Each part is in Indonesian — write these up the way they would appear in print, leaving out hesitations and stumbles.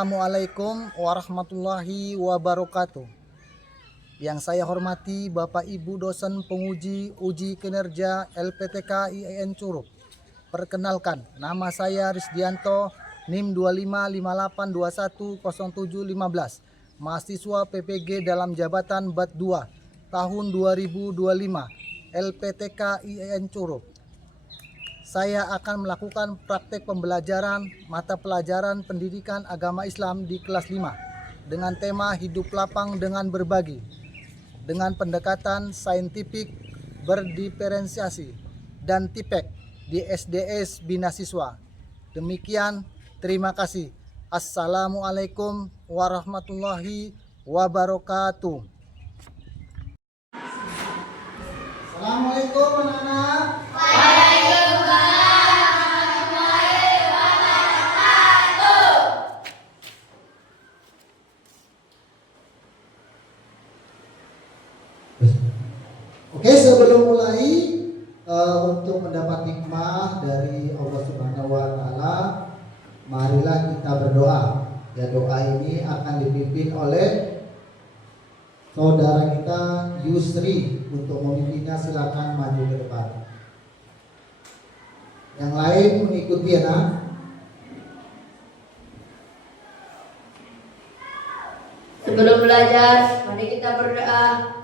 Assalamualaikum warahmatullahi wabarakatuh. Yang saya hormati Bapak Ibu dosen penguji uji kinerja LPTK IAIN Curup. Perkenalkan, nama saya Risdianto, NIM 2558210715, mahasiswa PPG dalam jabatan BAT 2 tahun 2025 LPTK IAIN Curup. Saya akan melakukan praktek pembelajaran mata pelajaran pendidikan agama Islam di kelas 5 dengan tema hidup lapang dengan berbagi, dengan pendekatan saintifik berdiferensiasi dan tipek di SDS Bina Siswa. Demikian, terima kasih. Assalamualaikum warahmatullahi wabarakatuh. Assalamualaikum anak-anak. Oke, sebelum mulai untuk mendapat hikmah dari Allah Subhanahu wa taala, marilah kita berdoa. Ya, doa ini akan dipimpin oleh saudara kita Yusri. Untuk memimpinnya silakan maju ke depan. Yang lain mengikuti ya, nak. Sebelum belajar, mari kita berdoa.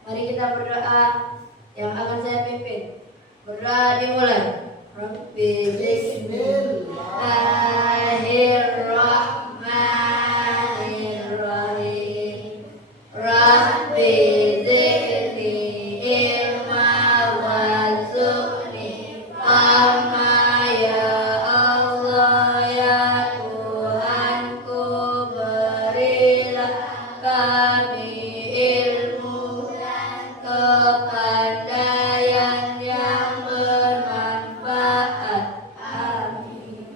Mari kita berdoa yang akan saya pimpin. Berdoa dimulai. Rabbi bismillahirrahmanirrahim. Rabbi zidni ilma warzuqni fahma ya Allah ya Tuhanku, berilah kami ilmu kepandaian yang bermanfaat. Amin.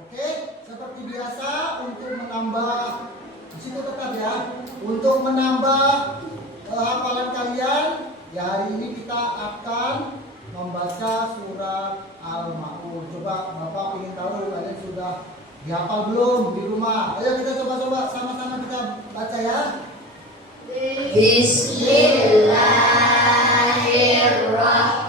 Oke, seperti biasa untuk menambah di situ tetap ya. Untuk menambah hafalan kalian, ya hari ini kita akan membaca surah Al-Ma'un. Coba Bapak ingin tahu kalian sudah dihafal belum di rumah? Ayo kita coba-coba sama-sama kita baca ya. Bismillahirrahmanirrahim.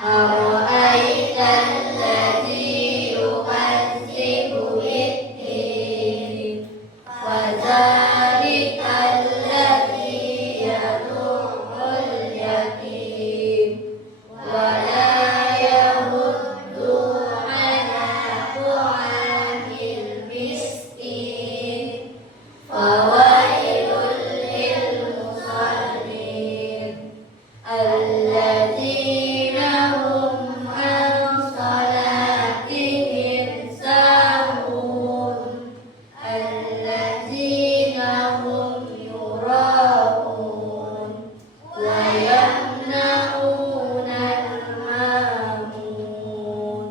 Ara'aital ladzi yukadzibu bid-din, fadzalikal ladzi yad'ul yatim wa la yahuddu 'ala ta'amil miskin. Fawailul lil musallin alladzina hum an salatihim sahun alladzina hum yura'un wa yamna'unal ma'mun.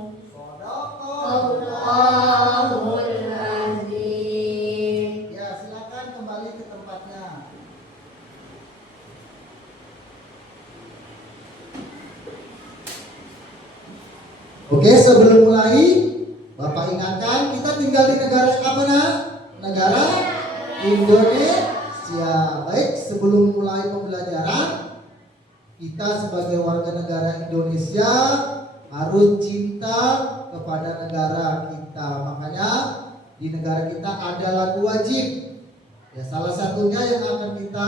Allahul azim. Ya, silakan kembali ke tempatnya. Oke, sebelum mulai, Bapak ingatkan kita tinggal di negara apa, nak? Negara Indonesia. Baik, sebelum mulai pembelajaran, kita sebagai warga negara Indonesia harus cinta kepada negara kita. Makanya di negara kita ada lagu wajib. Ya, salah satunya yang akan kita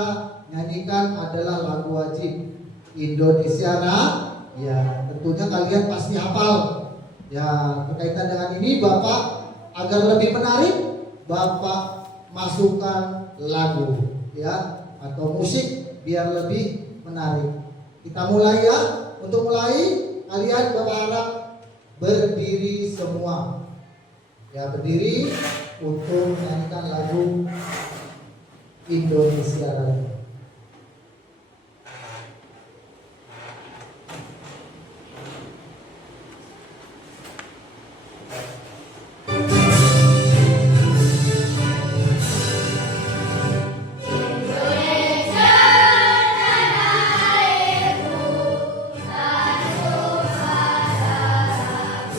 nyanyikan adalah lagu wajib Indonesia. Ya, tentunya kalian pasti hafal. Ya, berkaitan dengan ini Bapak agar lebih menarik, Bapak masukkan lagu ya atau musik biar lebih menarik. Kita mulai ya. Untuk mulai, kalian Bapak harap berdiri semua. Ya, berdiri untuk menyanyikan lagu Indonesia Raya. Indonesia tanah airku, satu suara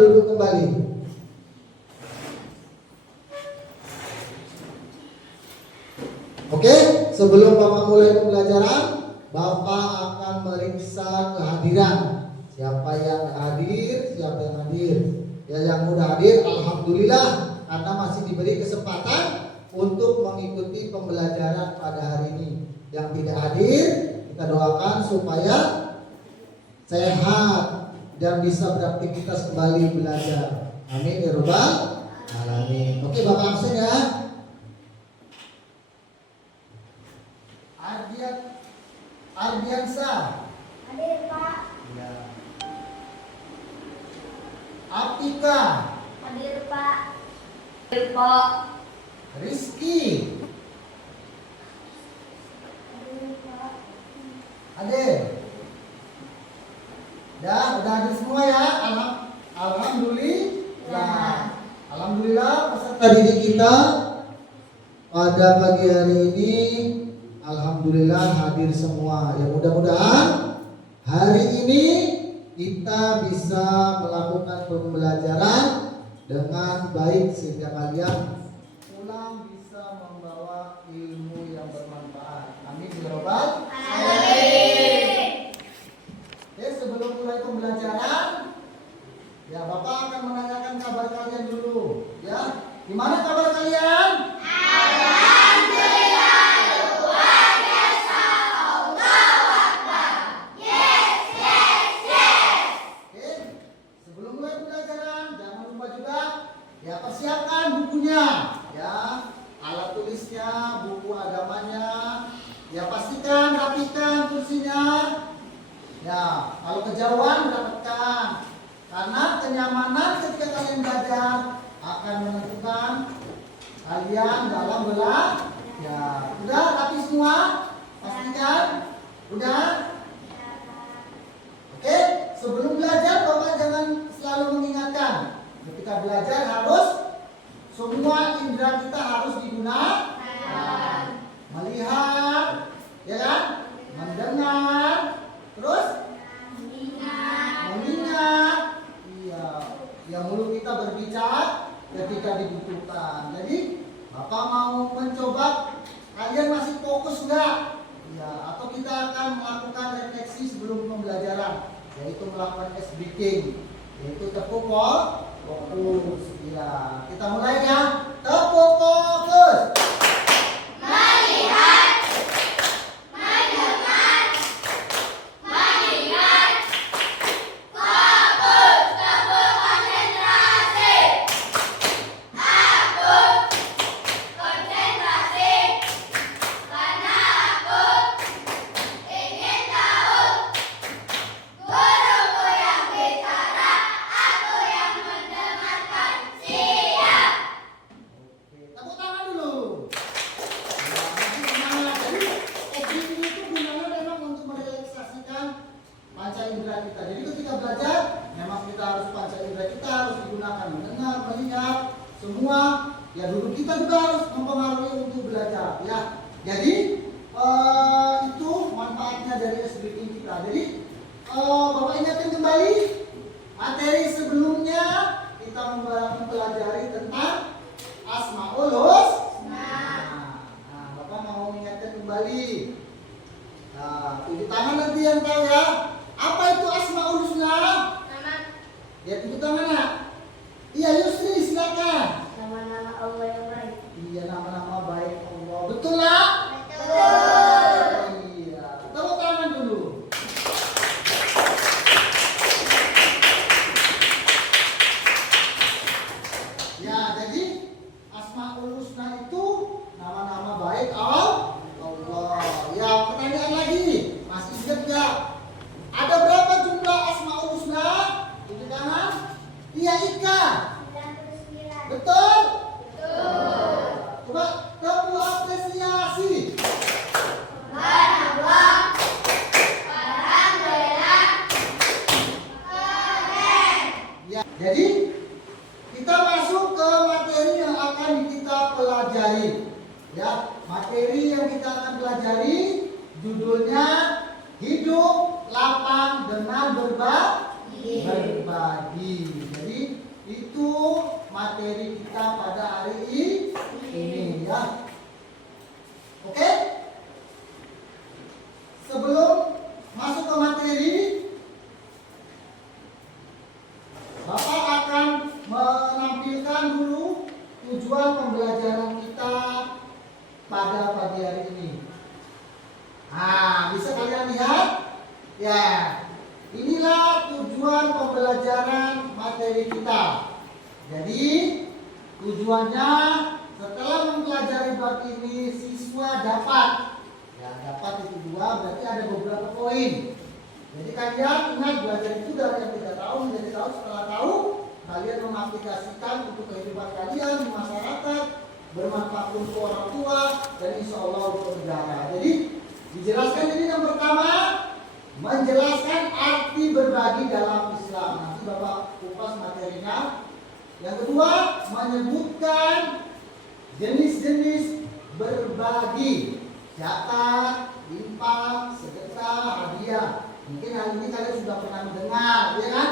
duduk kembali. Oke, sebelum Bapak mulai pembelajaran, Bapak akan meriksa kehadiran. Siapa yang hadir, siapa yang hadir. Ya, yang udah hadir, alhamdulillah, karena masih diberi kesempatan untuk mengikuti pembelajaran pada hari ini. Yang tidak hadir, kita doakan supaya sehat dan bisa beraktivitas kembali belajar. Amin ya rabbal alamin. Oke, Bapak absen ya. Ardiansa. Hadir, Pak. Ya. Apika. Hadir, Pak. Hadir, Pak. Rizky. Hadir, Pak. Ade. Udah hadir semua ya. Alhamdulillah. Alhamdulillah peserta didik kita pada pagi hari ini alhamdulillah hadir semua. Ya, mudah-mudahan hari ini kita bisa melakukan pembelajaran dengan baik sehingga kalian pulang bisa membawa ilmu yang bermanfaat. Amin ya rabbal alamin. Oke, sebelum mulai pembelajaran, ya Bapak akan menanyakan kabar kalian dulu. Ya, gimana kabar kalian? Oke, sebelum mulai pembelajaran, jangan lupa juga ya persiapkan bukunya, ya alat tulisnya, buku agamanya, ya pastikan rapikan kursinya. Ya, kalau kejauhan rapatkan. Karena kenyamanan ketika kalian belajar akan menentukan kalian dalam belajar. Ya, udah rapi semua? Pastikan? Udah? Oke, sebelum belajar Bapak jangan selalu mengingatkan. Ketika belajar harus semua indera kita harus digunakan. Melihat, ya kan? Mendengar, terus mengingat. Iya, ya mulut kita berbicara ketika dibutuhkan. Jadi Bapak mau mencoba, kalian masih fokus enggak? Ya, atau kita akan melakukan refleksi sebelum pembelajaran, yaitu melakukan speaking, yaitu tepuk fokus. Ya, kita mulai ya. Tepuk fokus. Tepuk tangan dulu. Ya, masih semangat. Jadi speaking itu gunanya memang untuk merelaksasikan panca indera kita. Jadi ketika belajar, memang kita harus panca indera kita harus digunakan, mendengar, melihat, semua. Ya, duduk kita juga harus mempengaruhi untuk belajar. Ya, jadi itu manfaatnya dari speaking kita. Jadi Bapak ingatkan kembali materi sebelumnya kita mempelajari tentang Asmaul Husna. Nah, Bapak mau mengingatkan kembali. Nah, tunjuk tangan nanti yang tahu ya. Apa itu Asmaul Husna? Ya, tunjuk tangan nak. Iya, Yusri silakan. Nama-nama Allah yang baik. Iya, nama-nama baik Allah. Betul lah? Betul. Iya. Tepuk tangan dulu. Ya, jadi Asmaul Husna itu nama-nama baik Allah. Ya, pertanyaan lagi. Masih ingat nggak? Ada berapa jumlah Asmaul Husna? Tunjuk tangan. Iya, Ika. 99. Betul? Coba tepuk apresiasi. Ya, jadi kita masuk ke materi yang akan kita pelajari. Ya, materi yang kita akan pelajari judulnya hidup lapang dengan berbagi. Jadi Itu materi kita pada hari ini ya. Oke? Sebelum masuk ke materi, Bapak akan menampilkan dulu tujuan pembelajaran kita pada pagi hari ini. Nah, bisa kalian lihat? Ya, inilah tujuan pembelajaran materi kita. Jadi, tujuannya setelah mempelajari bab ini, siswa dapat. Ya, dapat itu dua, berarti ada beberapa poin. Jadi kalian ingat, belajar itu dari yang tidak tahu menjadi tahu. Setelah tahu, kalian mengaplikasikan untuk kehidupan kalian di masyarakat, bermanfaat untuk orang tua, dan insya Allah untuk negara. Jadi dijelaskan ini yang pertama, menjelaskan arti berbagi dalam Islam. Nanti Bapak kupas materinya. Yang kedua, menyebutkan jenis-jenis berbagi, zakat, infak, sedekah, hadiah. Mungkin hal ini kalian sudah pernah mendengar, ya kan?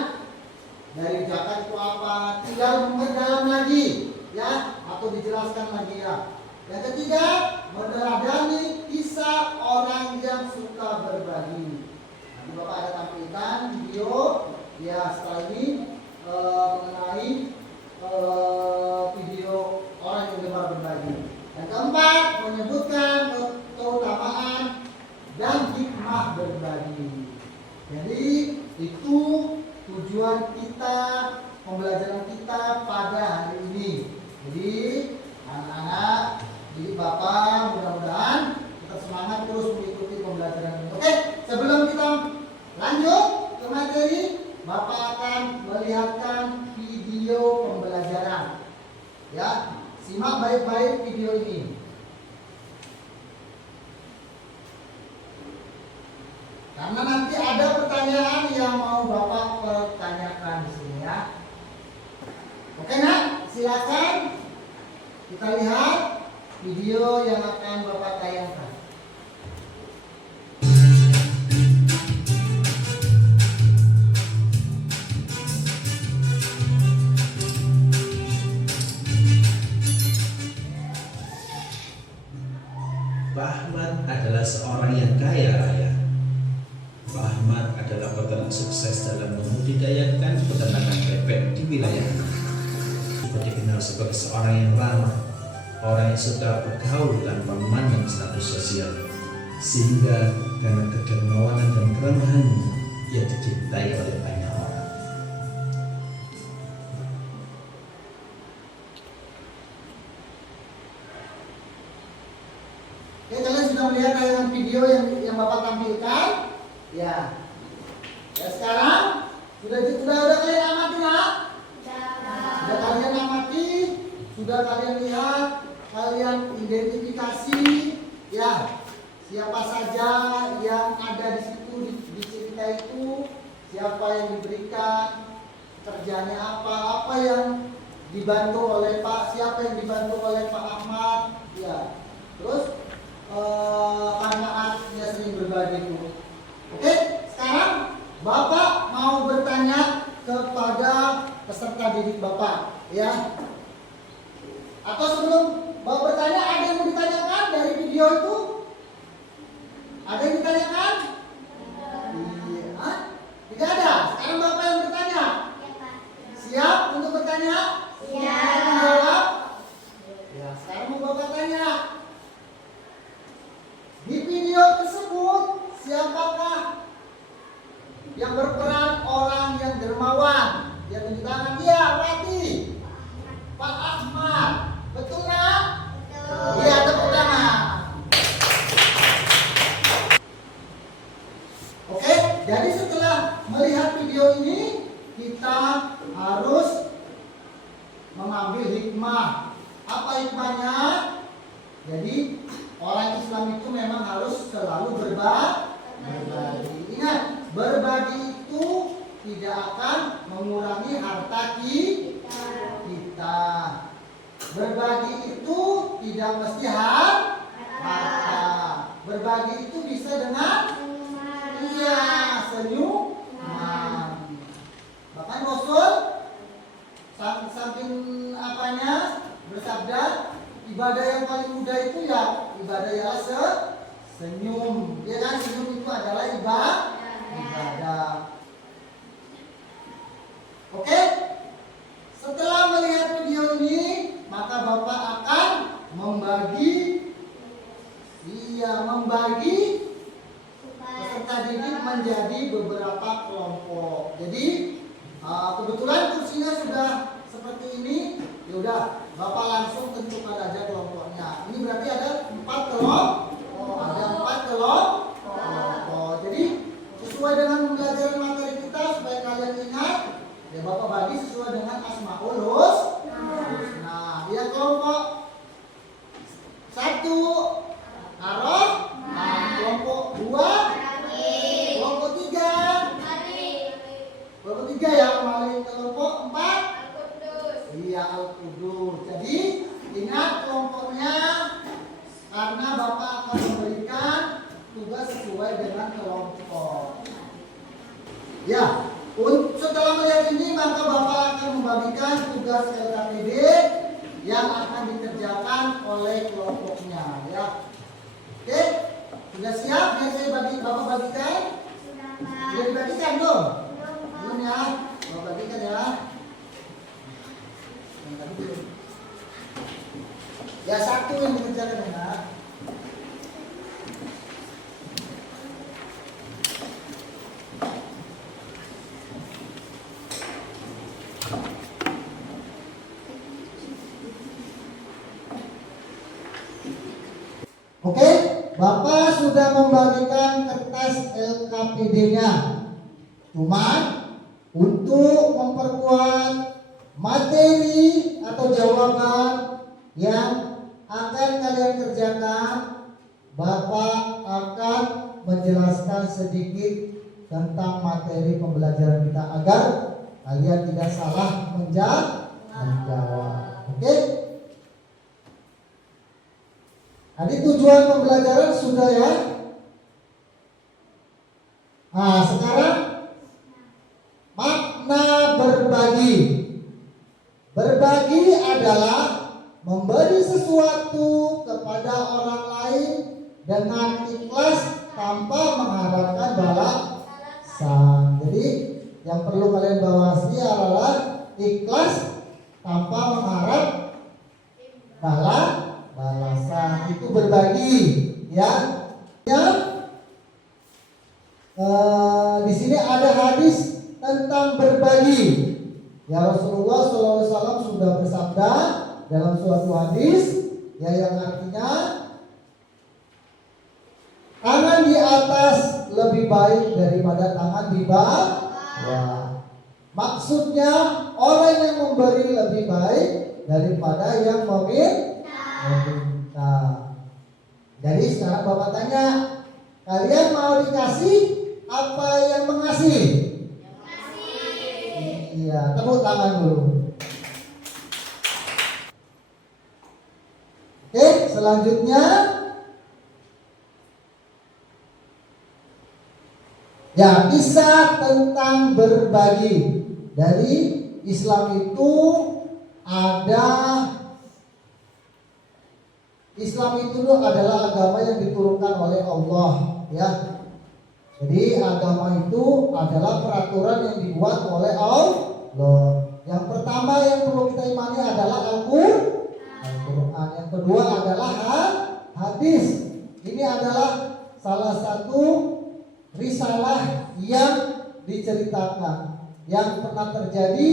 Dari zakat itu apa? Tinggal memperdalam lagi, ya, atau dijelaskan lagi ya. Yang ketiga, meneladani kisah orang yang suka berbagi. Nanti Bapak ada tampilkan video, ya, setelah ini mengenai video orang yang gemar berbagi. Yang keempat, menyebutkan keutamaan dan hikmah berbagi. Jadi itu tujuan kita, pembelajaran kita pada hari ini. Jadi anak-anak, jadi Bapak mudah-mudahan kita semangat terus mengikuti pembelajaran ini. Oke, sebelum kita lanjut ke materi, Bapak akan melihatkan video pembelajaran. Ya, simak baik-baik video ini. Karena nanti ada pertanyaan yang mau Bapak pertanyakan di sini ya. Oke nak, silakan kita lihat video yang akan Bapak tayangkan. Pak Ahmad adalah seorang yang kaya raya. Pak Ahmad adalah peternak sukses dalam membudidayakan peternakan bebek di wilayahnya. Dia dikenal sebagai seorang yang ramah, orang yang suka bergaul tanpa memandang status sosial, sehingga karena kedermawanan dan keramahannya, ia dicintai oleh banyak orang. Oke, kalian sudah melihat tayangan video yang Bapak tampilkan? Ya. Ya, sekarang sudah kalian amati nak? Sudah kalian amati, sudah kalian lihat, kalian identifikasi, ya, siapa saja yang ada di situ di cerita itu, siapa yang diberikan, kerjanya apa yang dibantu oleh Pak, siapa yang dibantu oleh Pak Ahmad, ya. Terus manfaat dia sering berbagi itu. Oke, sekarang Bapak mau bertanya kepada peserta didik Bapak, ya. Atau sebelum Bapak bertanya, ada yang mau ditanyakan dari video itu? Ada yang ditanyakan? Iya. Tidak ada. Sekarang Bapak yang bertanya. Siap untuk bertanya? Siap. Menjawab? Ya, sekarang mau Bapak tanya. Di video tersebut, siapakah yang berperan orang yang dermawan? Yang tunjuk tangan, dia berarti Pak Ahmad. Betul nak? Betul. Iya, tepuk tangan. Oke, jadi setelah melihat video ini, kita harus mengambil hikmah. Apa hikmahnya? Jadi orang Islam itu memang harus selalu berbagi. Ingat, berbagi itu tidak akan mengurangi harta kita. Berbagi itu tidak mesti harta. Berbagi itu bisa dengan senyuman. Bahkan Rasul samping apanya bersabda ibadah yang paling mudah itu ya ibadah yang senyum. Ya kan, senyum itu adalah ibadah. Oke? Setelah melihat video ini, maka Bapak akan membagi peserta didik menjadi beberapa kelompok. Jadi kebetulan kursinya sudah seperti ini, ya udah Bapak langsung tentukan aja kelompoknya. Ini berarti ada 4 kelompok, Jadi sesuai dengan pembelajaran materi kita supaya kalian ingat, ya Bapak bagi sesuai dengan Asmaul Husna. Ya kelompok 1 Araf, kelompok 2, kelompok 3 ya kembali kelompok 4. Iya Al-Qudus. Jadi ingat kelompoknya karena Bapak akan memberikan tugas sesuai dengan kelompok. Ya, setelah melihat ini maka Bapak akan membagikan tugas LKPD yang akan dikerjakan oleh kelompoknya ya. Oke, sudah siap? Biar saya Bapak bagikan? Sudah dibagikan belum? Belum ya? Bapak bagikan ya. Yang tadi belum. Ya satu yang dikerjakan ya. Oke, Bapak sudah membagikan kertas LKPD-nya. Cuman untuk memperkuat materi atau jawaban yang akan kalian kerjakan, Bapak akan menjelaskan sedikit tentang materi pembelajaran kita agar kalian tidak salah menjawab. Oke? Tadi tujuan pembelajaran sudah ya. Nah, sekarang makna berbagi. Berbagi adalah memberi sesuatu kepada orang lain dengan ikhlas tanpa mengharapkan balasan. Jadi yang perlu kalian bawasi adalah ikhlas tanpa mengharap balasan. Itu berbagi ya. Di sini ada hadis tentang berbagi. Ya Rasulullah SAW sudah bersabda dalam suatu hadis ya yang artinya tangan di atas lebih baik daripada tangan di bawah. Maksudnya orang yang memberi lebih baik daripada yang meminta. Jadi sekarang Bapak tanya, kalian mau dikasih apa yang mengasih? Iya, tepuk tangan dulu. Oke, selanjutnya ya kisah tentang berbagi. Dari Islam itu adalah agama yang diturunkan oleh Allah ya. Jadi agama itu adalah peraturan yang dibuat oleh Allah. Yang pertama yang perlu kita imani adalah Al-Quran. Yang kedua adalah hadis. Ini adalah salah satu risalah yang diceritakan yang pernah terjadi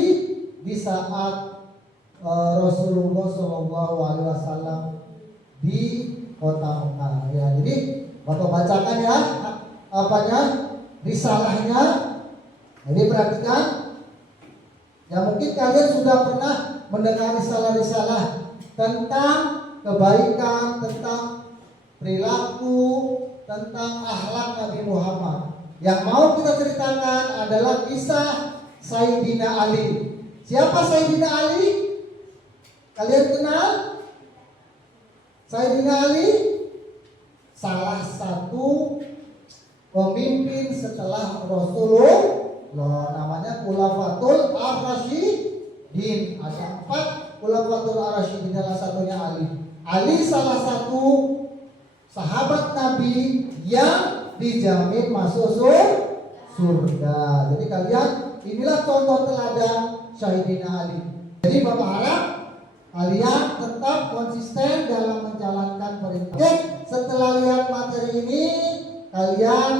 di saat Rasulullah SAW di kota Mekah. Ya, jadi Bapak bacakan ya risalahnya. Jadi perhatikan. Ya mungkin kalian sudah pernah mendengar risalah-risalah tentang kebaikan, tentang perilaku, tentang akhlak Nabi Muhammad. Yang mau kita ceritakan adalah kisah Sayyidina Ali. Siapa Sayyidina Ali? Kalian kenal? Sayyidina Ali salah satu pemimpin setelah Rasulullah, namanya Khulafatul Ar-Rasyidin. Din. Ada 4 khulafatul ar-rasyidin, salah satunya Ali. Ali salah satu sahabat Nabi yang dijamin masuk surga. Jadi kalian, inilah contoh teladan Syahidina Ali. Jadi Bapak harap kalian tetap konsisten dalam menjalankan perintah. Oke, setelah lihat materi ini, kalian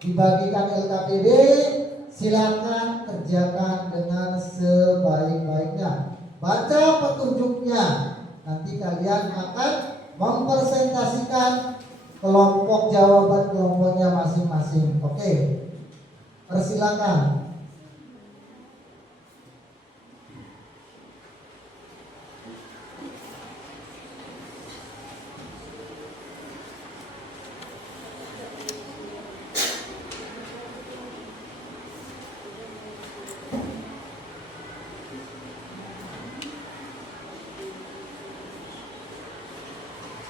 dibagikan LKPD, silakan kerjakan dengan sebaik-baiknya. Baca petunjuknya. Nanti kalian akan mempresentasikan kelompok jawaban kelompoknya masing-masing. Oke, persilakan.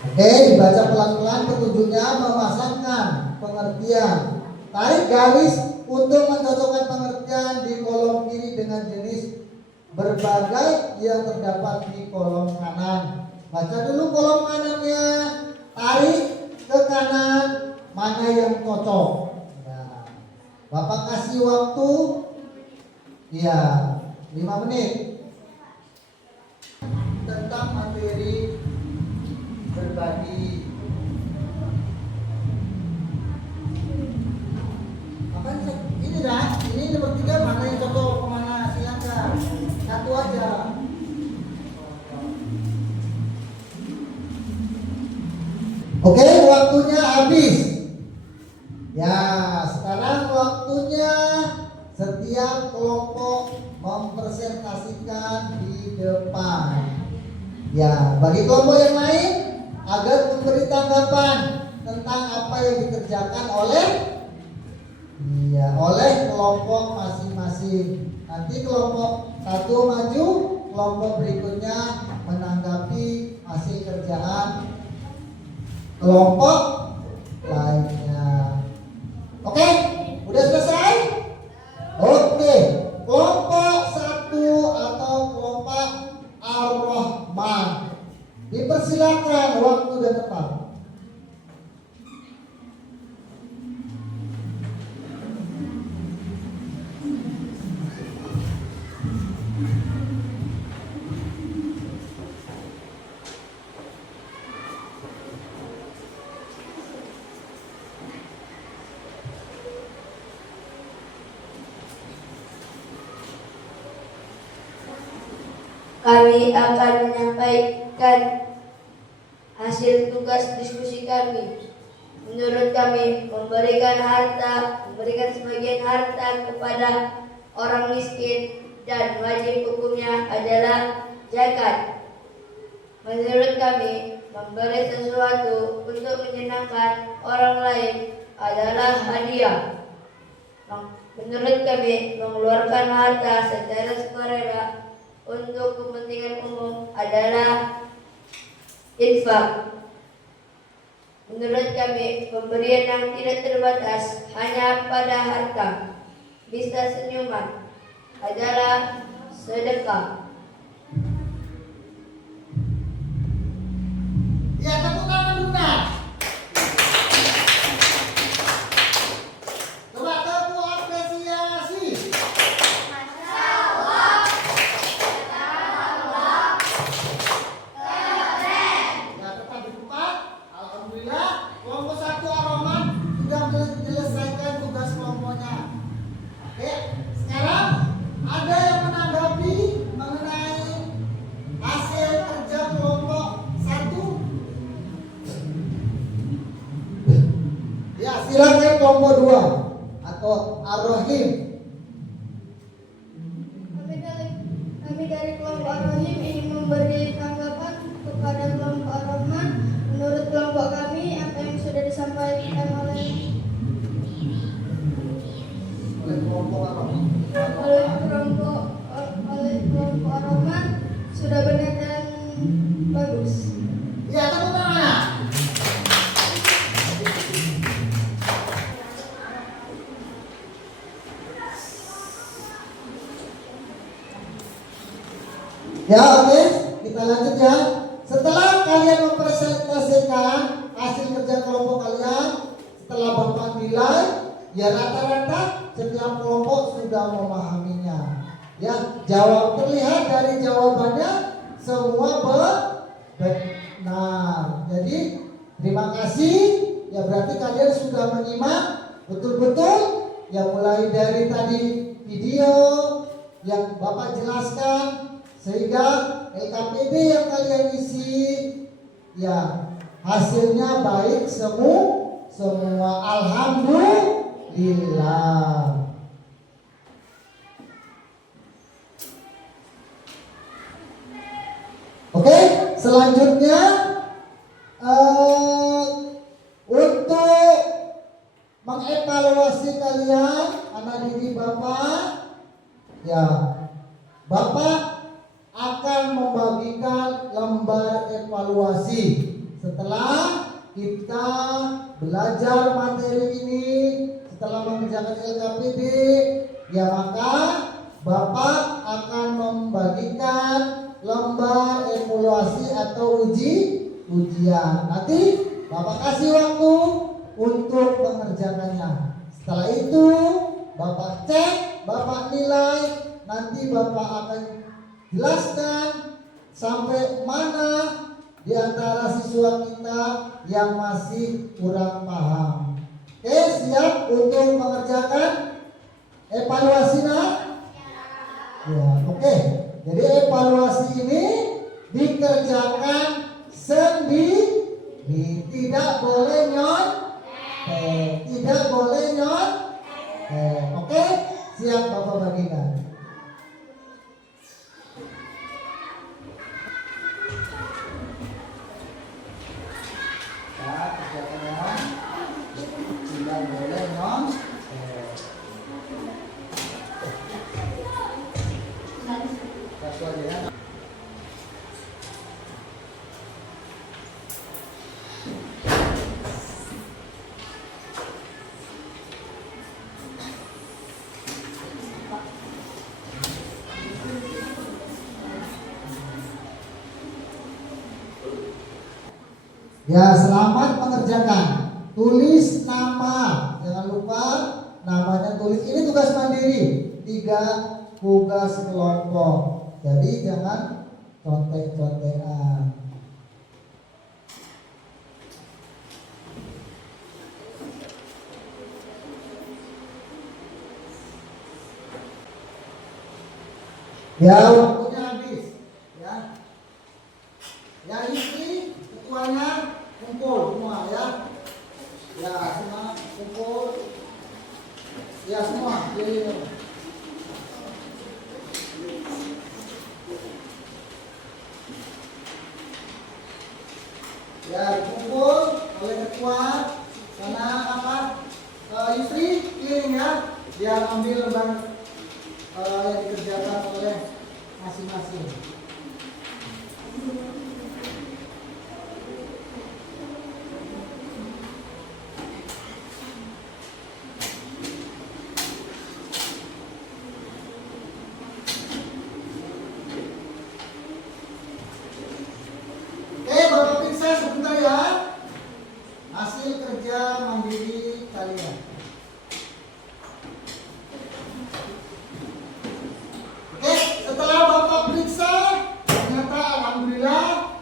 Oke, dibaca pelan-pelan petunjuknya, memasangkan pengertian. Tarik garis untuk mencocokkan pengertian di kolom kiri dengan jenis berbagai yang terdapat di kolom kanan. Baca dulu kolom kanannya, tarik ke kanan mana yang cocok. Nah, Bapak kasih waktu ya 5 menit tentang materi berbagi. Apa ini dah? Ini nomor 3 mana yang cocok kemana, silakan. Satu aja. Oke, waktunya habis. Ya, sekarang waktunya setiap kelompok mempresentasikan di depan. Ya, bagi kelompok yang lain agar memberi tanggapan tentang apa yang dikerjakan oleh kelompok masing-masing. Nanti kelompok satu maju, kelompok berikutnya menanggapi hasil kerjaan kelompok lainnya. Oke, udah selesai? Oke, kelompok 1 atau kelompok Ar-Rahman, dipersilakan waktu dan tempat. Kami akan menyampaikan hasil tugas diskusi kami. Menurut kami, memberikan sebagian harta kepada orang miskin dan wajib hukumnya adalah zakat. Menurut kami, memberi sesuatu untuk menyenangkan orang lain adalah hadiah. Menurut kami, mengeluarkan harta secara sukarela untuk kepentingan umum adalah infak. Menurut kami, pemberian yang tidak terbatas hanya pada harta, bisa senyuman, adalah sedekah. Ya, tepuk tangan dulu nah. Coba tepuk apresiasi. Ya, tetap di tempat. Alhamdulillah, kelompok 1 Ar-Rahman sudah menyelesaikan tugas kelompoknya. Oke, sekarang ada yang menanggapi mengenai hasil kerja kelompok 1? Ya, silakan kelompok 2 atau Ar-Rahim. Kami dari kelompok Ar-Rahim ingin memberi tanggapan kepada kelompok Ar-Rahman. Menurut kelompok kami, apa yang sudah disampaikan oleh Kelompok Ar-Rahim. kelompok Ar-Rahman sudah benar dan bagus. Ya, tepuk tangan. Ya, oke, kita lanjut ya. Setelah kalian mempresentasikan hasil kerja kelompok kalian, setelah Bapak nilai, ya rata-rata setiap kelompok sudah memahaminya. Ya, jawab terlihat dari jawabannya semua benar. Jadi terima kasih. Ya berarti kalian sudah menyimak betul-betul. Ya mulai dari tadi video yang Bapak jelaskan, sehingga LKPD yang kalian isi ya hasilnya baik semua. Alhamdulillah. Oke, selanjutnya untuk mengevaluasi kalian anak didik Bapak, ya Bapak akan membagikan lembar evaluasi setelah kita belajar materi ini, setelah mengerjakan LKPD, ya maka Bapak akan membagikan lembar evaluasi atau ujian. Nanti Bapak kasih waktu untuk mengerjakannya. Setelah itu Bapak cek, Bapak nilai, nanti Bapak akan jelaskan sampai mana di antara siswa kita yang masih kurang paham. Oke, siap untuk mengerjakan evaluasinya? Ya, oke. Jadi evaluasi ini dikerjakan sendiri, tidak boleh Oke, siap Bapak bagikan. Ya, kerjakan ya. Tidak boleh Satu aja ya. Ya, selamat mengerjakan. Tulis nama, jangan lupa namanya tulis. Ini tugas mandiri, 3 tugas kelompok. Jadi jangan contek-contekan. Ya, waktunya habis. Ya, yang ini ketuanya kumpul semua ya. Ya, semua kumpul. Ya, semua. Ya, kumpul oleh ketua. Karena apa? Yusri kirim ya, biar ambil lembar yang dikerjakan oleh masing-masing. Bapak periksa sebentar ya hasil kerja mandiri kalian. Oke, setelah Bapak periksa, ternyata alhamdulillah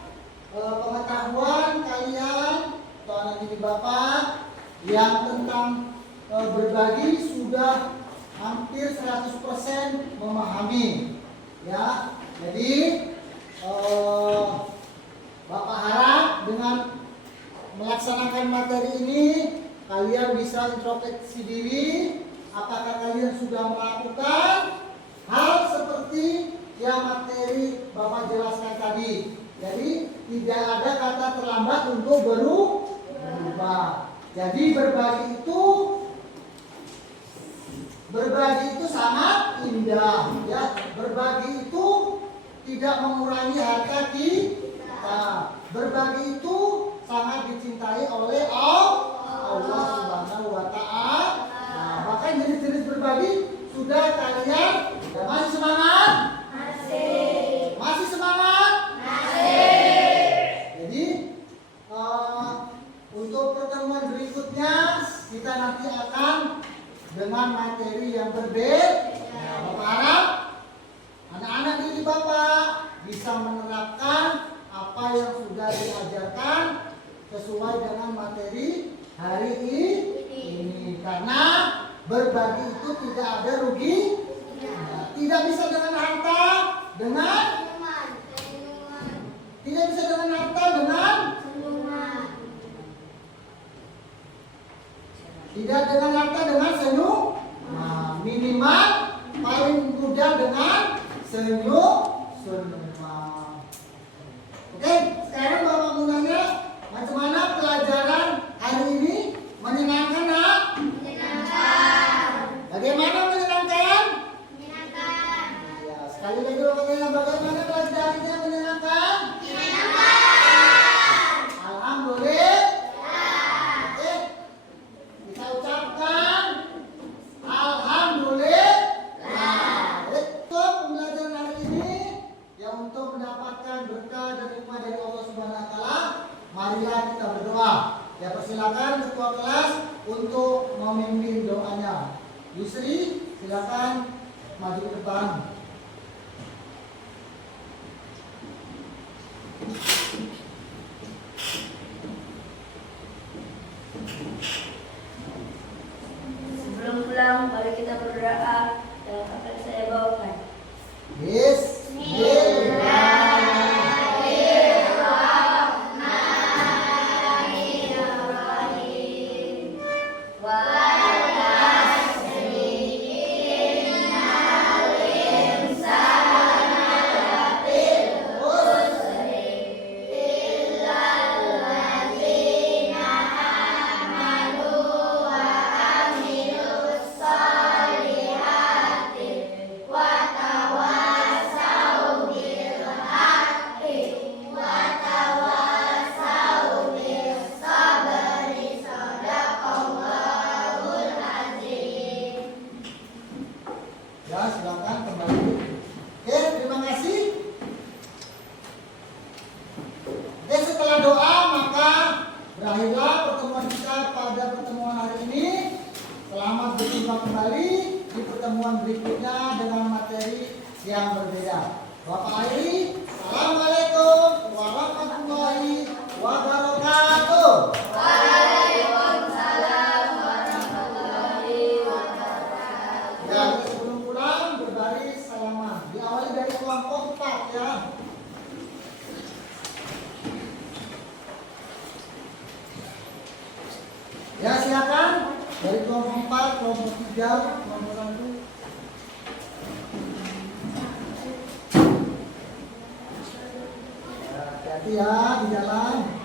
pengetahuan kalian atau anak didik Bapak yang tentang berbagi sudah hampir 100% memahami. Ya, jadi Bapak harap dengan melaksanakan materi ini kalian bisa introspeksi diri, apakah kalian sudah melakukan hal seperti yang materi Bapak jelaskan tadi. Jadi tidak ada kata terlambat untuk berubah. Jadi berbagi itu sangat indah ya. Berbagi itu tidak mengurangi harta kita. Berbagi itu sangat dicintai oleh Allah Subhanahu wa Ta'ala. Nah, bahkan jenis-jenis berbagi sudah kalian masih semangat? Masih semangat? dengan materi yang berbeda. Bapak harap anak-anak didik Bapak bisa menerapkan apa yang sudah diajarkan sesuai dengan materi hari ini. Karena berbagi itu tidak ada rugi. Tidak bisa dengan harta, tidak bisa dengan harta, tidak dengan harta dengan senyum. Nah, minimal paling mudah dengan senyum. Oke, sekarang Bapak mau nanya, macam mana pelajaran hari ini? Menyenangkan, nak? Bagaimana menyenangkan? Ya, sekali lagi Bapak tanya, bagaimana pelajarannya menyenangkan? Alhamdulillah. Oke, kita ucapkan alhamdulillah. Untuk pembelajaran hari ini, yang untuk mendapatkan berkah dan hikmah dari Allah Subhanahu wa taala, marilah kita berdoa. Ya, persilakan ketua kelas untuk memimpin doanya. Yusri, silakan maju ke depan. Sebelum pulang, mari kita berdoa yang akan saya bawakan. Ya, silakan kembali. Oke, terima kasih. Oke, setelah doa maka berakhirlah pertemuan kita pada pertemuan hari ini. Selamat berjumpa kembali di pertemuan berikutnya dengan materi yang berbeda. Bapak akhiri, assalamualaikum warahmatullahi wabarakatuh. Ya, sebelum pulang berbaris salaman. Diawali dari kelompok 4 ya. Ya, silakan dari kelompok 4, kelompok 3, kelompok 1. Ya, hati-hati ya di jalan.